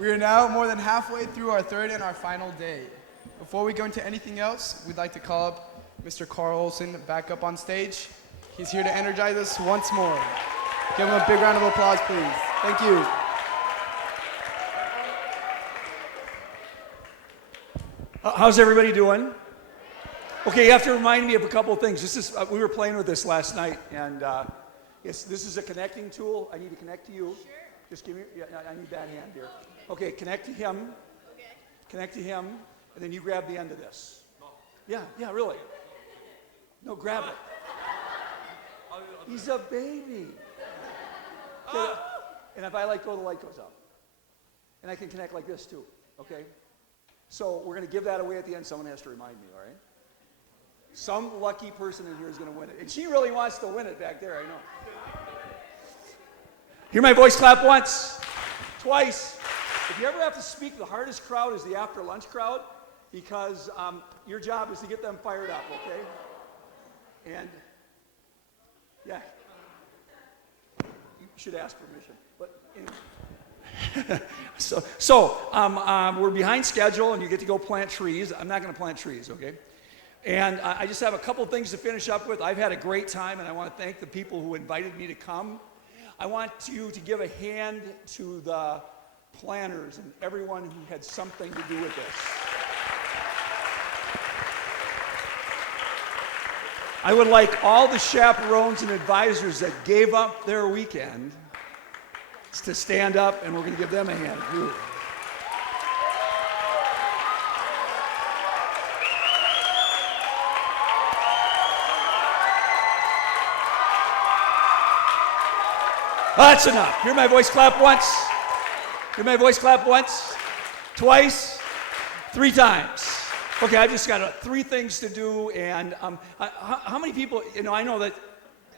We are now more than halfway through our third and our final day. Before we go into anything else, we'd like to call up Mr. Carl Olsen back up on stage. He's here to energize us once more. Give him a big round of applause, please. Thank you. How's everybody doing? Okay, you have to remind me of a couple of things. This is we were playing with this last night, and this is a connecting tool. I need to connect to you. Sure. Just give me. Yeah, I need that hand here. Okay, connect to him. Okay. Connect to him, and then you grab the end of this. No. Yeah, really. No, grab it. He's a baby. Okay. And if I let go, the light goes out. And I can connect like this too. Okay. So we're going to give that away at the end. Someone has to remind me. All right. Some lucky person in here is going to win it. And she really wants to win it back there, I know. Hear my voice clap once, twice. If you ever have to speak, the hardest crowd is the after lunch crowd, because your job is to get them fired up, okay? And, yeah. You should ask permission. But anyway. So we're behind schedule, and you get to go plant trees. I'm not going to plant trees, okay? And I just have a couple things to finish up with. I've had a great time, and I want to thank the people who invited me to come. I want you to give a hand to the planners and everyone who had something to do with this. I would like all the chaperones and advisors that gave up their weekend to stand up, and we're going to give them a hand. Ooh. That's enough. Hear my voice clap once. Hear my voice clap once. Twice. 3 times. Okay, I've just got 3 things to do. And how many people, I know that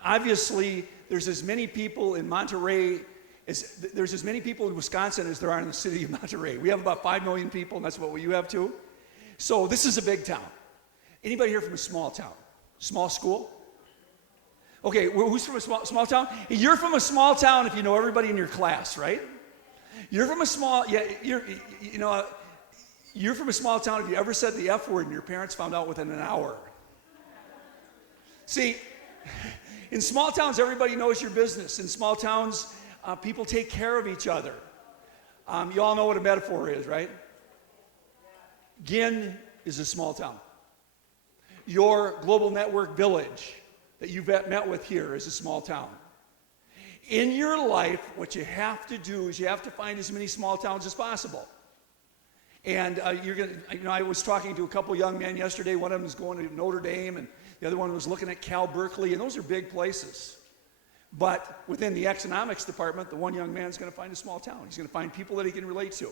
obviously there's as many people in Monterey, there's as many people in Wisconsin as there are in the city of Monterey. We have about 5 million people, and that's what you have too. So this is a big town. Anybody here from a small town? Small school? Okay, who's from a small town? You're from a small town if you know everybody in your class, right? You're from a small, you're from a small town if you ever said the F word and your parents found out within an hour. See, in small towns, everybody knows your business. In small towns, people take care of each other. You all know what a metaphor is, right? Ginn is a small town. Your global network village that you've met with here is a small town. In your life, what you have to do is you have to find as many small towns as possible. And I was talking to a couple young men yesterday. One of them was going to Notre Dame, and the other one was looking at Cal Berkeley, and those are big places. But within the economics department, the one young man's going to find a small town. He's going to find people that he can relate to.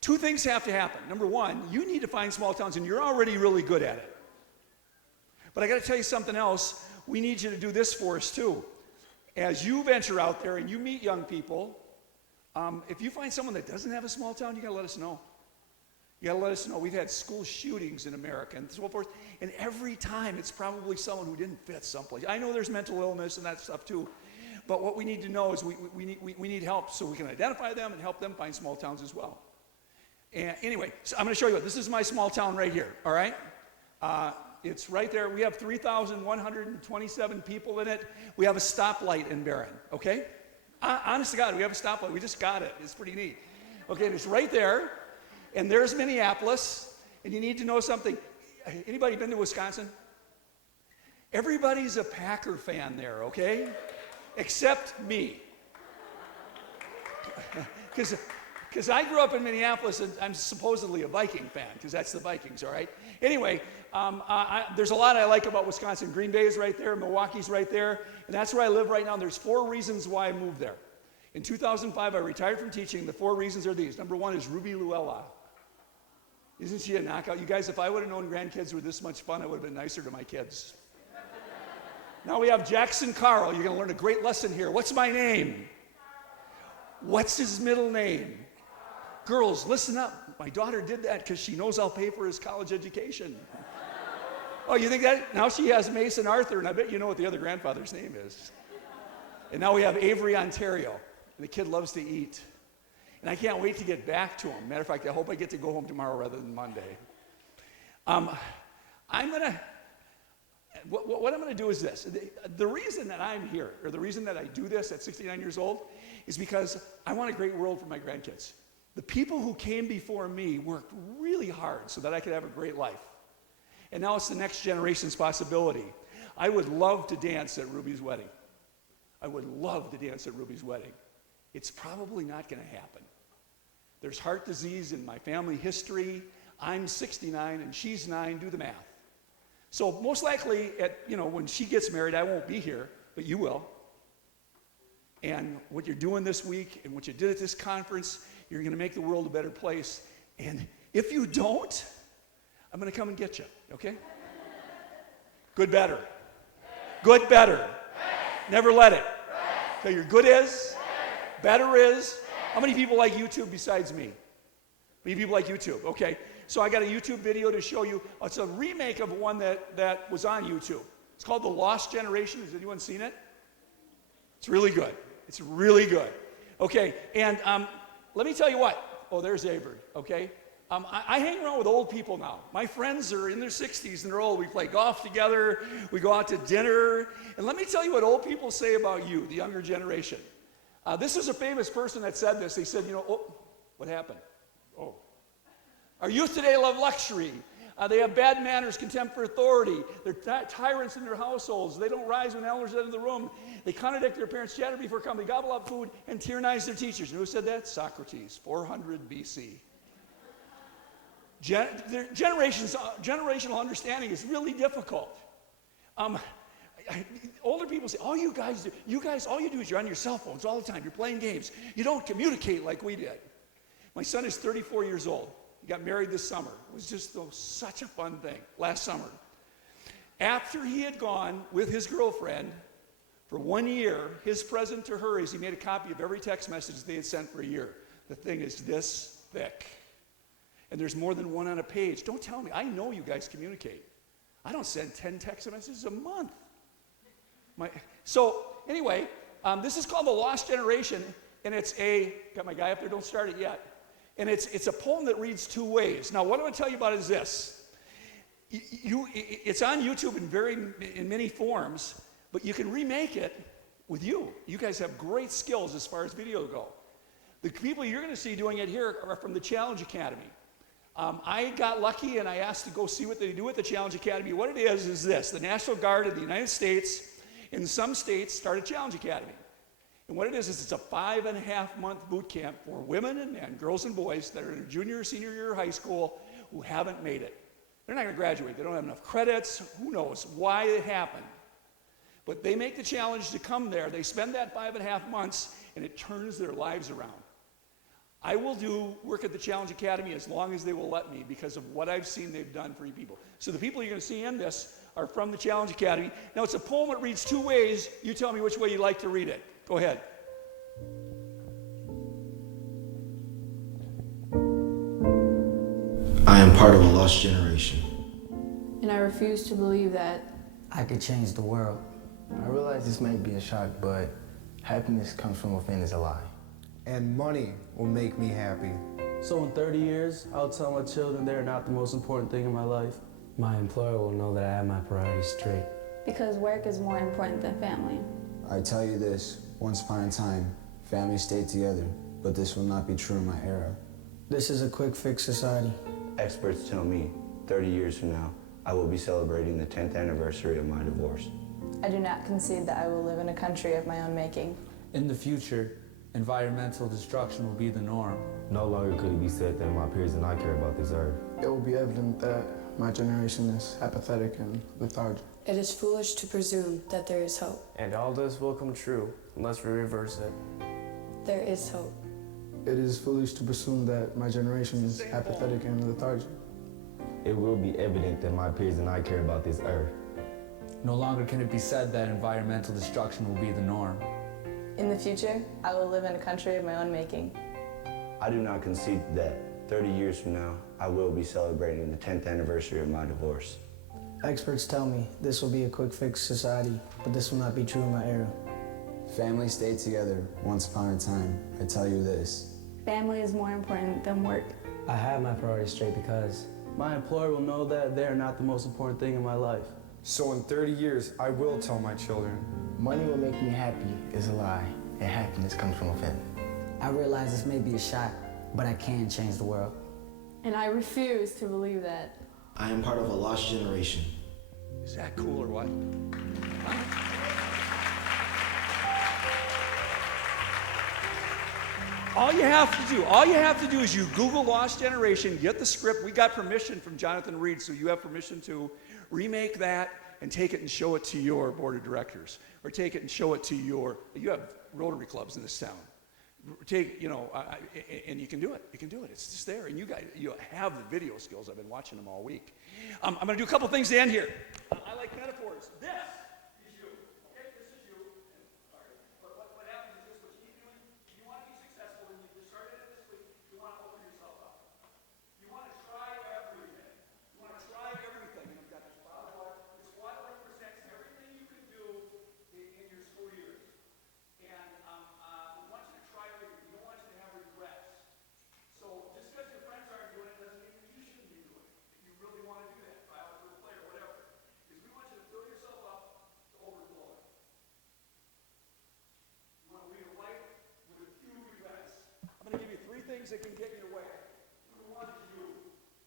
2 things have to happen. Number 1, you need to find small towns, and you're already really good at it. But I got to tell you something else. We need you to do this for us too. As you venture out there and you meet young people, if you find someone that doesn't have a small town, you got to let us know. You got to let us know. We've had school shootings in America and so forth, and every time it's probably someone who didn't fit someplace. I know there's mental illness and that stuff too, but what we need to know is we need help so we can identify them and help them find small towns as well. And anyway, so I'm going to show you. This is my small town right here, all right? It's right there. We have 3,127 people in it. We have a stoplight in Barron, okay? Honest to God, we have a stoplight. We just got it. It's pretty neat. Okay, and it's right there. And there's Minneapolis. And you need to know something. Anybody been to Wisconsin? Everybody's a Packer fan there, okay? Except me. Because I grew up in Minneapolis, and I'm supposedly a Viking fan, because that's the Vikings, all right? Anyway, there's a lot I like about Wisconsin. Green Bay is right there, Milwaukee's right there, and that's where I live right now. There's 4 reasons why I moved there. In 2005, I retired from teaching. The 4 reasons are these. Number 1 is Ruby Luella. Isn't she a knockout? You guys, if I would have known grandkids were this much fun, I would have been nicer to my kids. Now we have Jackson Carl. You're going to learn a great lesson here. What's my name? What's his middle name? Girls, listen up. My daughter did that because she knows I'll pay for his college education. Oh, you think that? Now she has Mason Arthur, and I bet you know what the other grandfather's name is. And now we have Avery, Ontario, and the kid loves to eat. And I can't wait to get back to them. Matter of fact, I hope I get to go home tomorrow rather than Monday. What I'm going to do is this. The reason that I'm here, or the reason that I do this at 69 years old, is because I want a great world for my grandkids. The people who came before me worked really hard so that I could have a great life. And now it's the next generation's possibility. I would love to dance at Ruby's wedding. I would love to dance at Ruby's wedding. It's probably not going to happen. There's heart disease in my family history. I'm 69 and she's 9. Do the math. So most likely, when she gets married, I won't be here, but you will. And what you're doing this week and what you did at this conference, you're going to make the world a better place. And if you don't, I'm going to come and get you, okay? Good, better. Good, better. Never let it. So your good is, better is. How many people like YouTube besides me? How many people like YouTube? Okay. So I got a YouTube video to show you. It's a remake of one that was on YouTube. It's called The Lost Generation. Has anyone seen it? It's really good. It's really good. Okay, and let me tell you what. Oh, there's Avery, okay? I hang around with old people now. My friends are in their 60s and they're old. We play golf together. We go out to dinner. And let me tell you what old people say about you, the younger generation. This is a famous person that said this. They said, what happened? Oh. Our youth today love luxury. They have bad manners, contempt for authority. They're tyrants in their households. They don't rise when elders enter the room. They contradict their parents' chatter before coming. They gobble up food and tyrannize their teachers. And who said that? Socrates, 400 BC. Generational understanding is really difficult. Older people say, all you guys, all you do is you're on your cell phones all the time. You're playing games. You don't communicate like we did. My son is 34 years old. He got married this summer. It was just such a fun thing last summer. After he had gone with his girlfriend for 1 year, his present to her is he made a copy of every text message they had sent for a year. The thing is this thick. And there's more than one on a page. Don't tell me. I know you guys communicate. I don't send 10 text messages a month. So anyway, this is called The Lost Generation, and got my guy up there, don't start it yet. And it's a poem that reads two ways. Now, what I'm going to tell you about is this. It's on YouTube in many forms, but you can remake it with you. You guys have great skills as far as video go. The people you're going to see doing it here are from the Challenge Academy. I got lucky and I asked to go see what they do at the Challenge Academy. What it is this. The National Guard of the United States, in some states, start a Challenge Academy. And what it is it's a 5.5-month boot camp for women and men, girls and boys that are in junior or senior year of high school who haven't made it. They're not going to graduate. They don't have enough credits. Who knows why it happened. But they make the challenge to come there. They spend that 5.5 months, and it turns their lives around. I will do work at the Challenge Academy as long as they will let me because of what I've seen they've done for you people. So the people you're going to see in this are from the Challenge Academy. Now, it's a poem that reads two ways. You tell me which way you'd like to read it. Go ahead. I am part of a lost generation. And I refuse to believe that I could change the world. I realize this may be a shock, but happiness comes from within is a lie. And money will make me happy. So in 30 years, I'll tell my children they're not the most important thing in my life. My employer will know that I have my priorities straight. because work is more important than family. I tell you this, once upon a time, families stayed together, but this will not be true in my era. This is a quick fix society. Experts tell me 30 years from now, I will be celebrating the 10th anniversary of my divorce. I do not concede that I will live in a country of my own making. In the future, environmental destruction will be the norm. No longer could it be said that my peers and I care about this earth. It will be evident that my generation is apathetic and lethargic. It is foolish to presume that there is hope. And all this will come true unless we reverse it. There is hope. It is foolish to presume that my generation is apathetic and lethargic. It will be evident that my peers and I care about this earth. No longer can it be said that environmental destruction will be the norm. In the future, I will live in a country of my own making. I do not concede that 30 years from now, I will be celebrating the 10th anniversary of my divorce. Experts tell me this will be a quick fix society, but this will not be true in my era. Families stayed together once upon a time. I tell you this. family is more important than work. I have my priorities straight because My employer will know that they are not the most important thing in my life. So in 30 years, I will tell my children. Money will make me happy is a lie, and happiness comes from a family. I realize this may be a shot, but I can change the world. And I refuse to believe that. I am part of a lost generation. Is that cool or what? Huh? All you have to do is you Google Lost Generation, get the script. We got permission from Jonathan Reed, so you have permission to remake that and take it and show it to your board of directors, or take it and show it to you have Rotary clubs in this town. Take, and you can do it. You can do it. It's just there, and you have the video skills. I've been watching them all week. I'm going to do a couple things to end here. I like metaphors. This is you. Okay, this is you. All right. But what happens is this: what you keep doing. You want to be successful, and you started it this week. You want to open yourself up. You want to try everything. You want to try everything. And you've got this bottle of water. This water represents everything you can do in your school years. And we want you to try everything. We don't want you to have regrets. So just because your friends aren't doing it doesn't mean that you shouldn't be doing it. If you really want to do that, try out for a play or whatever. Because we want you to fill yourself up to overflowing. You want to lead a life with a few regrets. I'm going to give you 3 things that can get in your way. Number 1 is you,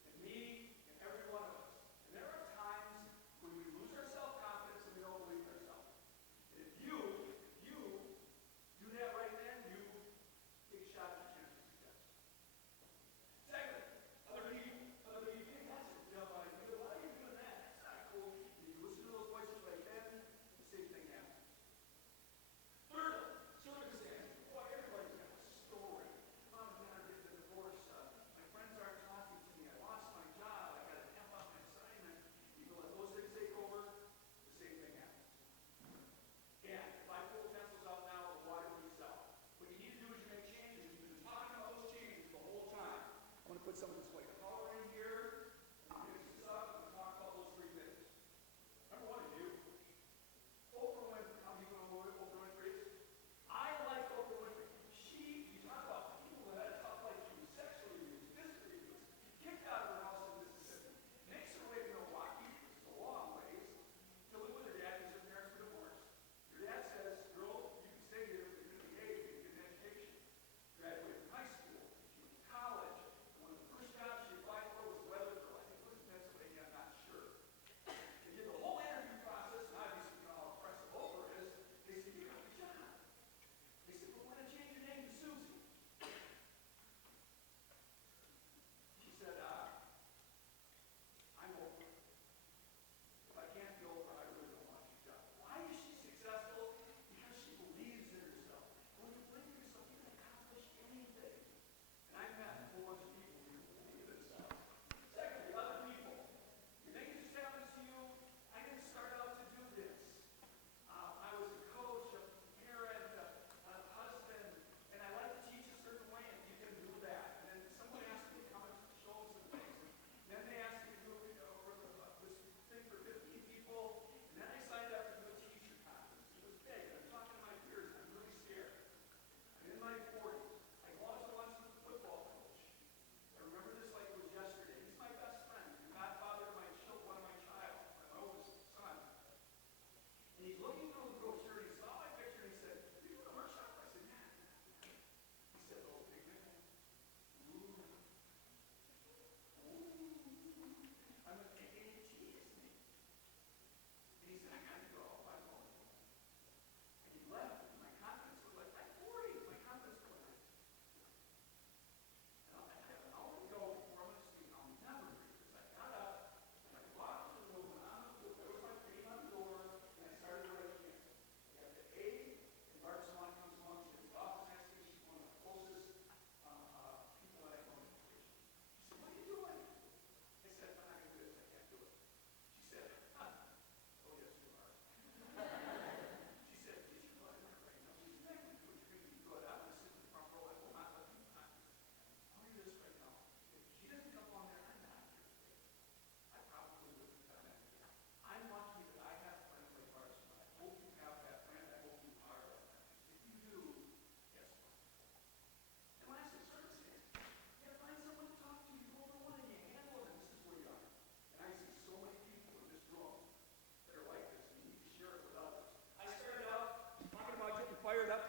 and me, and every one of us. And there are times when we lose our self-confidence and we don't believe in ourselves. And if you do that right then, you take a shot at your chance of success. Second, other people, hey, that's a dumb idea. Why are you doing that? That's not cool. And you listen to those voices right then, the same thing happens. Third, circumstances. Boy, everybody's got a story. Mom and dad are getting a divorce.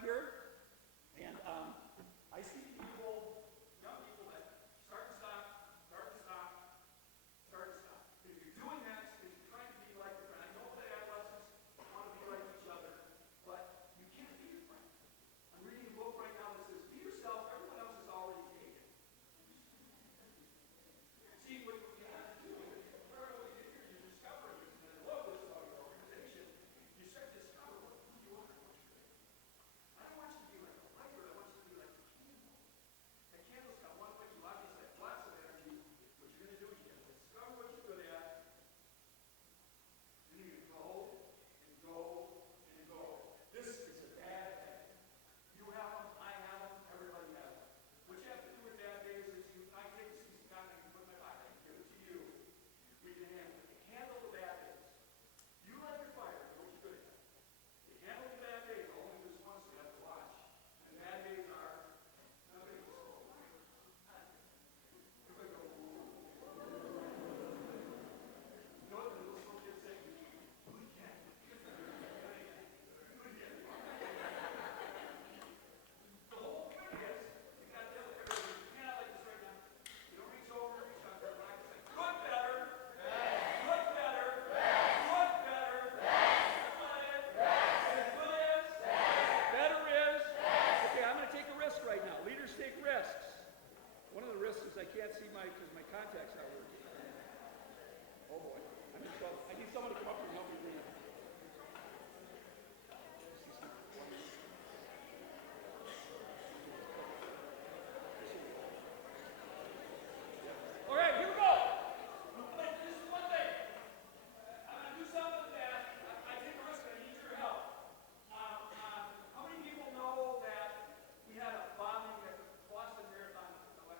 here, and I see people, young people that start and stop, start and stop, start and stop. If you're doing that, it's because you're trying to be like your friend. I know that adolescents want to be like each other, but you can't be your friend. I'm reading a book right now that says, be yourself, everyone else is already taken. See, what you have to do is, wherever you get here, you're discovering this, and I love this about your organization. You start to discover who you are. I don't want you to be like a lighter, I want you to be like a candle. A candle's got one way, you obviously have lots of energy. What you're going to do is you're going to discover what you're good at, and you're going to go and go and go. This is a bad day. You have them, I have them, everybody has them. What you have to do with bad days is I take this piece of cotton and put in my pocket and give it to you. We can handle the bad days. You like your fire, know what you're good at. You handle the bad days, only this once you have to watch. And bad days are nothing but slow. Everybody go, ooh. You know what the little slow kids say? Good cat. Good cat. The whole point is, you got to tell everybody, you cannot like this right now. You don't reach over and reach under. I can say, good better. Good better. Good better. Better is. Okay, I'm going to take a risk right now. Leaders take risks. One of the risks is I can't see because my contacts aren't working. Oh boy. I need someone to come up here and help me read. All right, here we go. This is one thing. I'm going to do something that I take a risk and I need your help. How many people know that we had a bombing at the Boston Marathon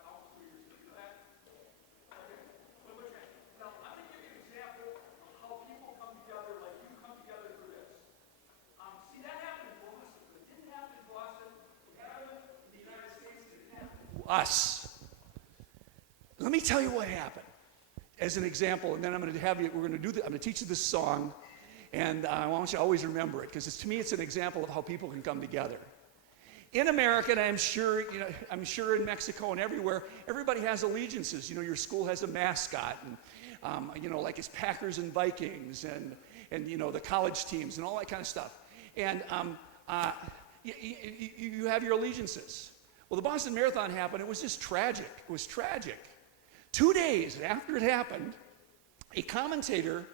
almost 2 years ago? You know that? Okay. One more time. Now, I'm going to give you an example of how people come together like you come together for this. See, that happened in Boston, but it didn't happen in Boston. It happened in the United States. It didn't happen to us. Let me tell you what happened as an example, and then I'm going to have you, we're going to do I'm going to teach you this song, and I want you to always remember it, because to me it's an example of how people can come together. In America, and I'm sure in Mexico and everywhere, everybody has allegiances. You know, your school has a mascot, and like it's Packers and Vikings, and the college teams and all that kind of stuff. And you have your allegiances. Well, the Boston Marathon happened. It was just tragic. It was tragic. 2 days after it happened, a commentator,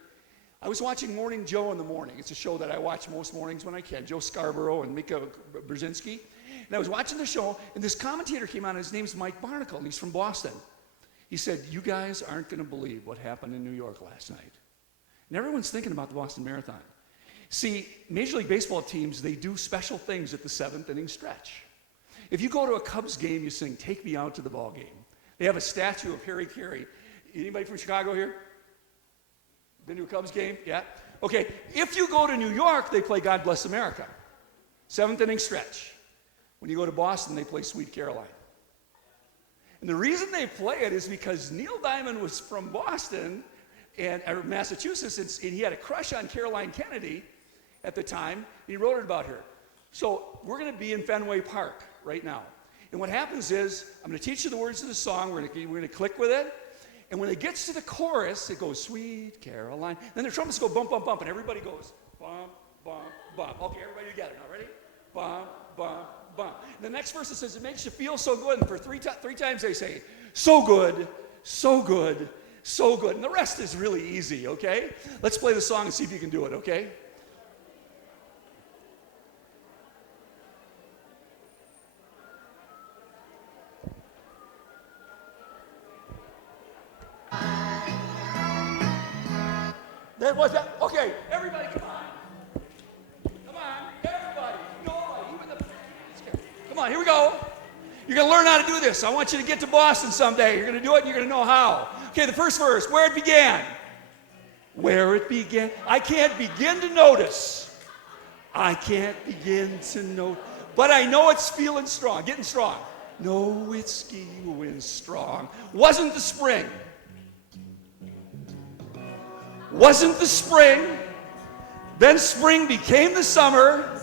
I was watching Morning Joe in the morning. It's a show that I watch most mornings when I can, Joe Scarborough and Mika Brzezinski. And I was watching the show, and this commentator came on, and his name's Mike Barnacle, and he's from Boston. He said, you guys aren't going to believe what happened in New York last night. And everyone's thinking about the Boston Marathon. See, Major League Baseball teams, they do special things at the 7th inning stretch. If you go to a Cubs game, you sing, "Take Me Out to the Ball Game." They have a statue of Harry Carey. Anybody from Chicago here? Been to a Cubs game? Yeah? Okay, if you go to New York, they play God Bless America. 7th inning stretch. When you go to Boston, they play Sweet Caroline. And the reason they play it is because Neil Diamond was from Boston, or Massachusetts, and he had a crush on Caroline Kennedy at the time, and he wrote it about her. So we're going to be in Fenway Park right now. And what happens is, I'm going to teach you the words of the song, we're going to click with it, and when it gets to the chorus, it goes, Sweet Caroline. Then the trumpets go bump, bump, bump, and everybody goes, bump, bump, bump. Okay, everybody together now, ready? Bump, bump, bump. And the next verse, it says, it makes you feel so good, and for three times they say, so good, so good, so good. And the rest is really easy, okay? Let's play the song and see if you can do it, okay? That was that. Okay, everybody, come on. Come on, everybody. Nobody, even the. Come on, here we go. You're going to learn how to do this. I want you to get to Boston someday. You're going to do it, and you're going to know how. Okay, the first verse, where it began. Where it began. I can't begin to notice. I can't begin to know. But I know it's feeling strong, getting strong. No, it's feeling strong. Wasn't the spring. Wasn't the spring. Then spring became the summer.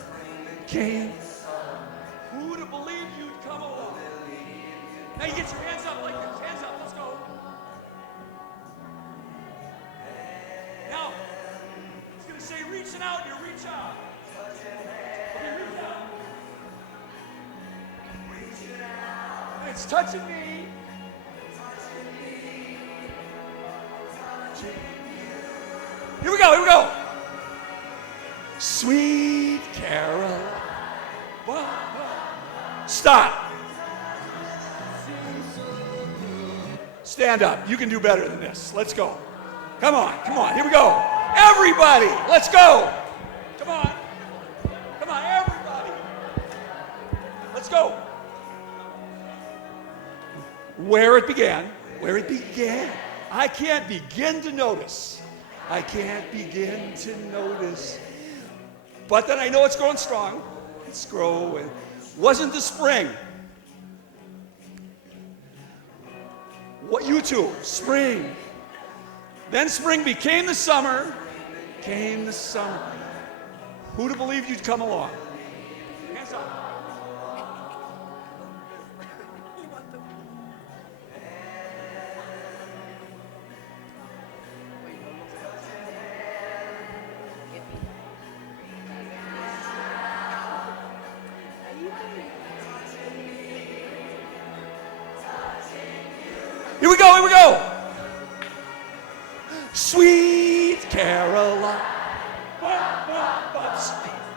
Who'd have believed you'd come along? Now you get your hands up like this. Hands up. Let's go. Now, it's going to say reaching out. You reach out. Okay, reach out. It's touching me. Here we go. Here we go. Sweet Caroline. Stop. Stand up. You can do better than this. Let's go. Come on. Come on. Here we go. Everybody, let's go. Come on. Come on, everybody. Let's go. Where it began. Where it began. I can't begin to notice. I can't begin to notice. But then I know it's growing strong. It's growing. Wasn't the spring. What you two? Spring. Then spring became the summer. Came the summer. Who'd have believed you'd come along? Hands up. Here we go, here we go. Sweet Caroline.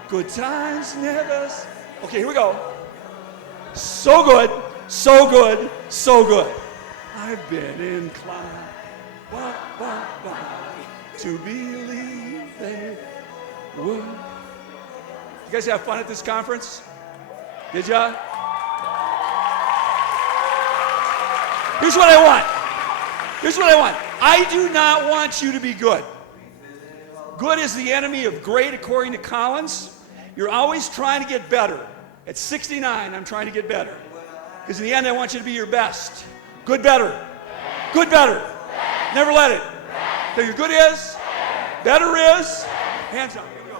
Good times never. Okay, here we go. So good, so good, so good. I've been inclined to believe they would. You guys have fun at this conference? Did ya? Here's what I want. Here's what I want. I do not want you to be good. Good is the enemy of great, according to Collins. You're always trying to get better. At 69, I'm trying to get better. Because in the end, I want you to be your best. Good, better. Good, better. Never let it. So your good is, better is, hands up. Here we go.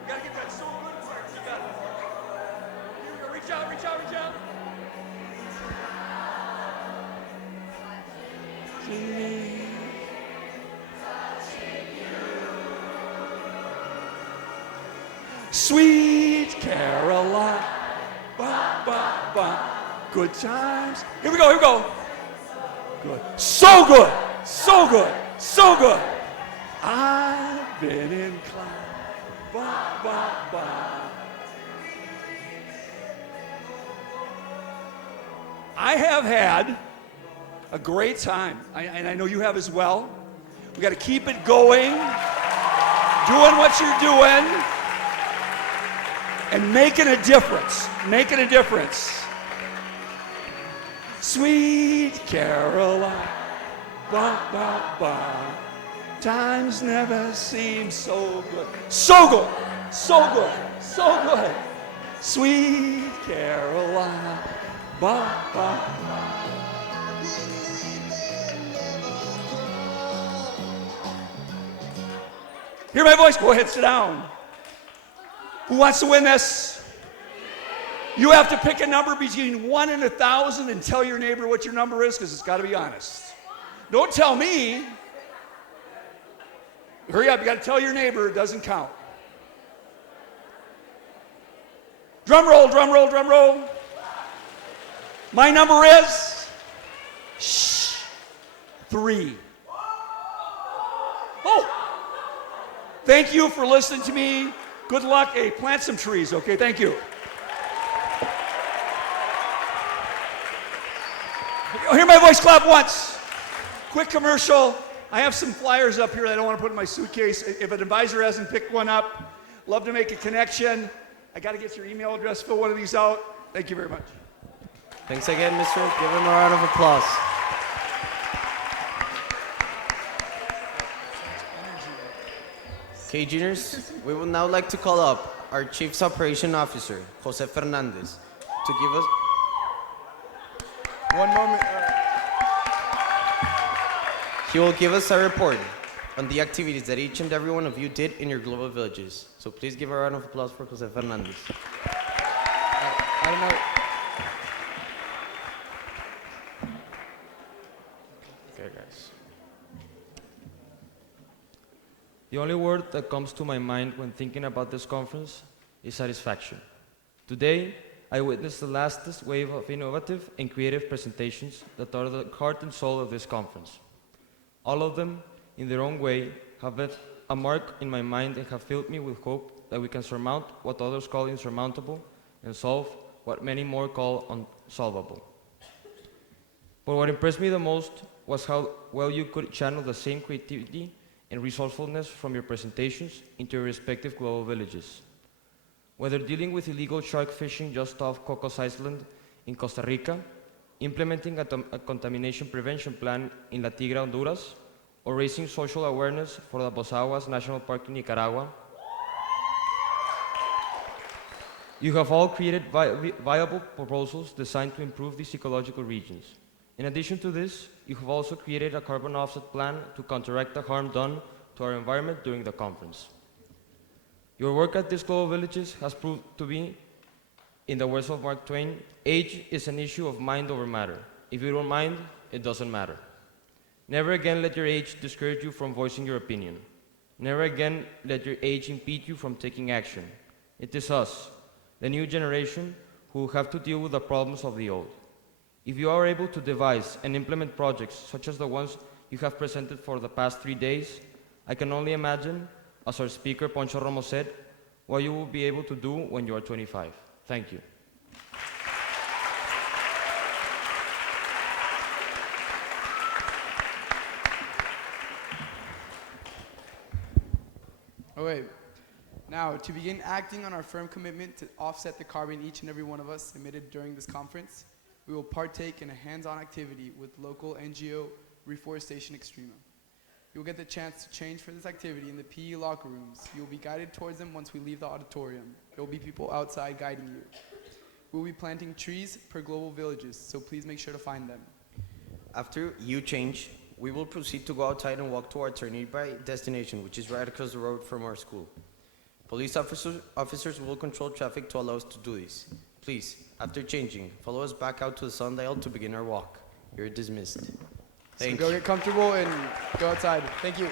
You gotta get that so good part to get better. Here we go. Reach out, reach out, reach out. Sweet Caroline, ba, ba, ba. Good times. Here we go, here we go. Good. So good, so good, so good. I've been inclined, ba, ba, ba. I have had a great time, and I know you have as well. We got to keep it going, doing what you're doing, and making a difference. Making a difference. Sweet Caroline, ba ba ba. Times never seem so good. So good, so good, so good. Sweet Caroline, ba ba ba. Hear my voice? Go ahead, sit down. Who wants to win this? You have to pick a number between 1 and 1,000 and tell your neighbor what your number is, because it's got to be honest. Don't tell me. Hurry up, you got to tell your neighbor. It doesn't count. Drum roll, drum roll, drum roll. My number is 3. Oh! Thank you for listening to me. Good luck. Hey, plant some trees, okay? Thank you. Hear my voice clap once. Quick commercial. I have some flyers up here that I don't want to put in my suitcase. If an advisor hasn't picked one up, love to make a connection. I got to get your email address, fill one of these out. Thank you very much. Thanks again, mister. Give him a round of applause. Okay, juniors, we would now like to call up our Chief's Operation Officer, Jose Fernandez, to give us... One moment. He will give us a report on the activities that each and every one of you did in your global villages. So please give a round of applause for Jose Fernandez. I don't know. Okay, guys. The only word that comes to my mind when thinking about this conference is satisfaction. Today, I witnessed the latest wave of innovative and creative presentations that are the heart and soul of this conference. All of them, in their own way, have left a mark in my mind and have filled me with hope that we can surmount what others call insurmountable and solve what many more call unsolvable. But what impressed me the most was how well you could channel the same creativity and resourcefulness from your presentations into your respective global villages. Whether dealing with illegal shark fishing just off Cocos Island in Costa Rica, implementing a contamination prevention plan in La Tigra, Honduras, or raising social awareness for the Bozaguas National Park in Nicaragua, you have all created viable proposals designed to improve these ecological regions. In addition to this, you have also created a carbon offset plan to counteract the harm done to our environment during the conference. Your work at these global villages has proved to be, in the words of Mark Twain, age is an issue of mind over matter. If you don't mind, it doesn't matter. Never again let your age discourage you from voicing your opinion. Never again let your age impede you from taking action. It is us, the new generation, who have to deal with the problems of the old. If you are able to devise and implement projects such as the ones you have presented for the past 3 days, I can only imagine, as our speaker Poncho Romo said, what you will be able to do when you are 25. Thank you. Okay, now to begin acting on our firm commitment to offset the carbon each and every one of us emitted during this conference, we will partake in a hands-on activity with local NGO Reforestation Extrema. You will get the chance to change for this activity in the PE locker rooms. You will be guided towards them once we leave the auditorium. There will be people outside guiding you. We will be planting trees per global villages, so please make sure to find them. After you change, we will proceed to go outside and walk towards our nearby destination, which is right across the road from our school. Police officers will control traffic to allow us to do this. Please, after changing, follow us back out to the sundial to begin our walk. You're dismissed. So go get comfortable and go outside. Thank you.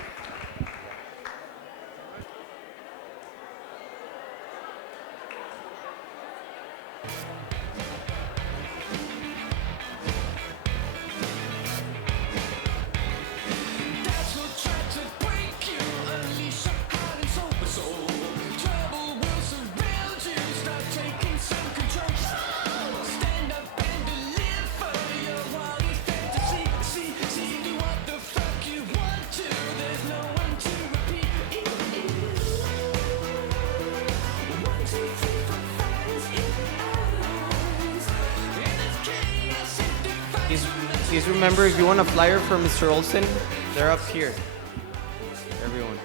Please remember, if you want a flyer for Mr. Olsen, they're up here. Everyone.